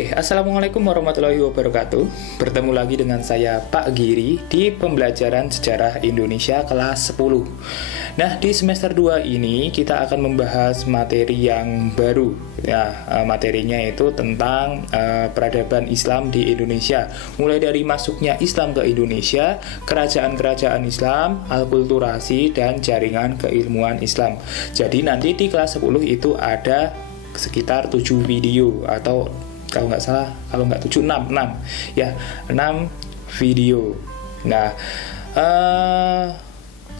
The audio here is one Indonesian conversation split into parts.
Oke, Assalamualaikum warahmatullahi wabarakatuh. Bertemu lagi dengan saya Pak Giri di pembelajaran sejarah Indonesia kelas 10. Nah, di semester 2 ini kita akan membahas materi yang baru. Ya, materinya itu tentang peradaban Islam di Indonesia. Mulai dari masuknya Islam ke Indonesia, kerajaan-kerajaan Islam, alkulturasi, dan jaringan keilmuan Islam. Jadi nanti di kelas 10 itu ada sekitar 7 video atau kalau nggak 7, 6 ya, 6 video. Nah,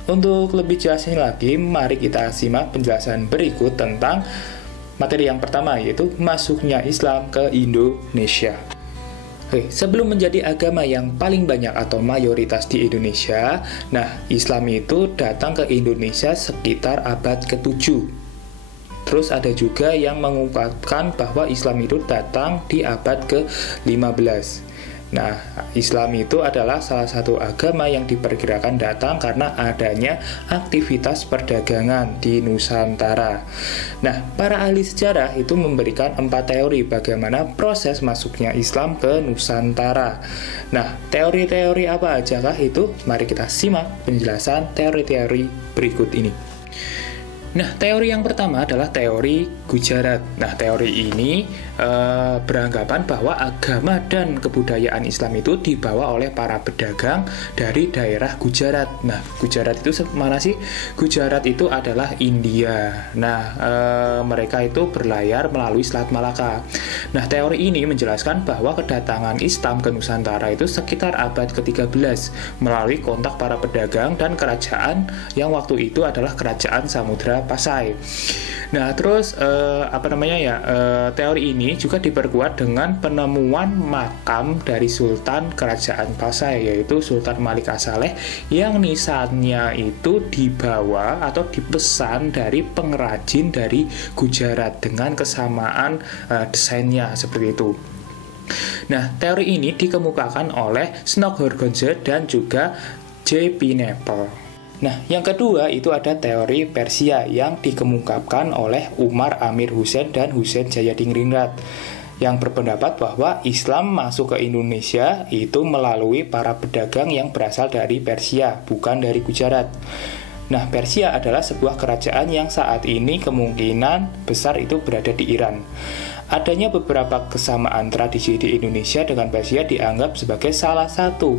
untuk lebih jelasnya lagi, mari kita simak penjelasan berikut tentang materi yang pertama, yaitu masuknya Islam ke Indonesia. Oke, sebelum menjadi agama yang paling banyak atau mayoritas di Indonesia, nah, Islam itu datang ke Indonesia sekitar abad ke-7. Terus ada juga yang mengungkapkan bahwa Islam itu datang di abad ke-15. Nah, Islam itu adalah salah satu agama yang diperkirakan datang karena adanya aktivitas perdagangan di Nusantara. Nah, para ahli sejarah itu memberikan 4 teori bagaimana proses masuknya Islam ke Nusantara. Nah, teori-teori apa ajakah itu? Mari kita simak penjelasan teori-teori berikut ini. Nah, teori yang pertama adalah teori Gujarat. Nah, teori ini beranggapan bahwa agama dan kebudayaan Islam itu dibawa oleh para pedagang dari daerah Gujarat. Nah, Gujarat itu mana sih? Gujarat itu adalah India. Nah, mereka itu berlayar melalui Selat Malaka. Nah, teori ini menjelaskan bahwa kedatangan Islam ke Nusantara itu sekitar abad ke-13 melalui kontak para pedagang dan kerajaan yang waktu itu adalah kerajaan Samudra Pasai. Nah, terus teori ini juga diperkuat dengan penemuan makam dari Sultan Kerajaan Pasai, yaitu Sultan Malik As-Saleh, yang nisannya itu dibawa atau dipesan dari pengrajin dari Gujarat dengan kesamaan desainnya seperti itu. Nah, teori ini dikemukakan oleh Snok Horgense dan juga J. Pineapple. Nah, yang kedua itu ada teori Persia yang dikemukakan oleh Umar Amir Hussein dan Hussein Jayadiningrat, yang berpendapat bahwa Islam masuk ke Indonesia itu melalui para pedagang yang berasal dari Persia, bukan dari Gujarat. Nah, Persia adalah sebuah kerajaan yang saat ini kemungkinan besar itu berada di Iran. Adanya beberapa kesamaan tradisi di Indonesia dengan Persia dianggap sebagai salah satu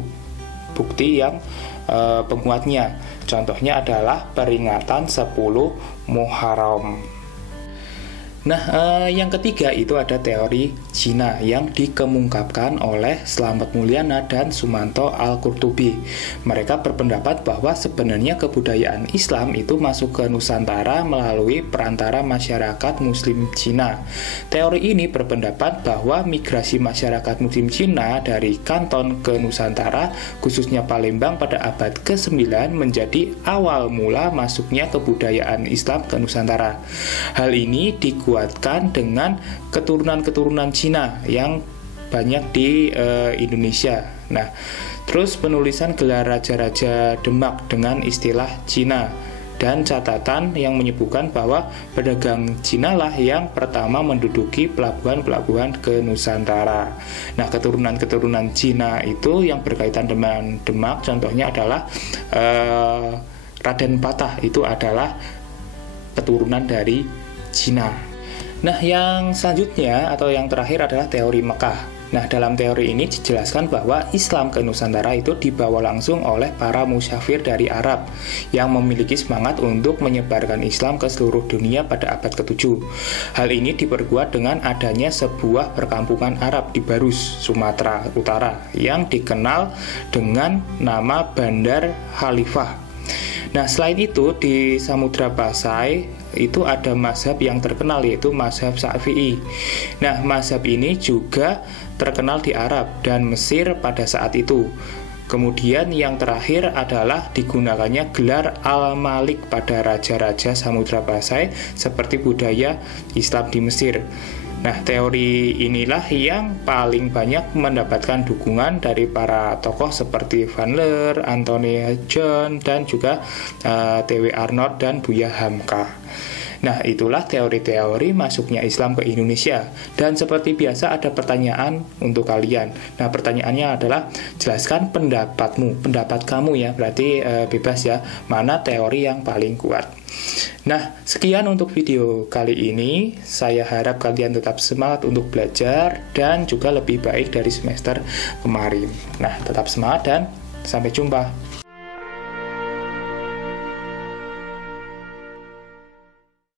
bukti yang penguatnya. Contohnya adalah peringatan 10 Muharram. Nah, yang ketiga itu ada teori Cina yang dikemukakan oleh Slamet Mulyana dan Sumanto Al-Qurtubi. Mereka berpendapat bahwa sebenarnya kebudayaan Islam itu masuk ke Nusantara melalui perantara masyarakat Muslim Cina. Teori ini berpendapat bahwa migrasi masyarakat Muslim Cina dari Kanton ke Nusantara, khususnya Palembang pada abad ke-9 menjadi awal mula masuknya kebudayaan Islam ke Nusantara. Hal ini dikuatkan dengan keturunan-keturunan Cina yang banyak di Indonesia. Nah, terus penulisan gelar raja-raja Demak dengan istilah Cina dan catatan yang menyebutkan bahwa pedagang Cina lah yang pertama menduduki pelabuhan-pelabuhan ke Nusantara. Nah, keturunan-keturunan Cina itu yang berkaitan dengan Demak, contohnya adalah Raden Patah, itu adalah keturunan dari Cina. Nah, yang selanjutnya atau yang terakhir adalah teori Mekah. Nah, dalam teori ini dijelaskan bahwa Islam ke Nusantara itu dibawa langsung oleh para musyafir dari Arab yang memiliki semangat untuk menyebarkan Islam ke seluruh dunia pada abad ke-7. Hal ini diperkuat dengan adanya sebuah perkampungan Arab di Barus, Sumatera Utara yang dikenal dengan nama Bandar Khalifah. Nah, selain itu di Samudra Pasai itu ada mazhab yang terkenal, yaitu mazhab Syafi'i. Nah, mazhab ini juga terkenal di Arab dan Mesir pada saat itu. Kemudian yang terakhir adalah digunakannya gelar Al-Malik pada raja-raja Samudra Pasai seperti budaya Islam di Mesir. Nah, teori inilah yang paling banyak mendapatkan dukungan dari para tokoh seperti Van Leer, Anthony John, dan juga T.W. Arnold dan Buya Hamka. Nah, itulah teori-teori masuknya Islam ke Indonesia. Dan seperti biasa ada pertanyaan untuk kalian. Nah, pertanyaannya adalah jelaskan pendapatmu, pendapat kamu ya, berarti bebas ya, mana teori yang paling kuat. Nah, sekian untuk video kali ini. Saya harap kalian tetap semangat untuk belajar dan juga lebih baik dari semester kemarin. Nah, tetap semangat dan sampai jumpa.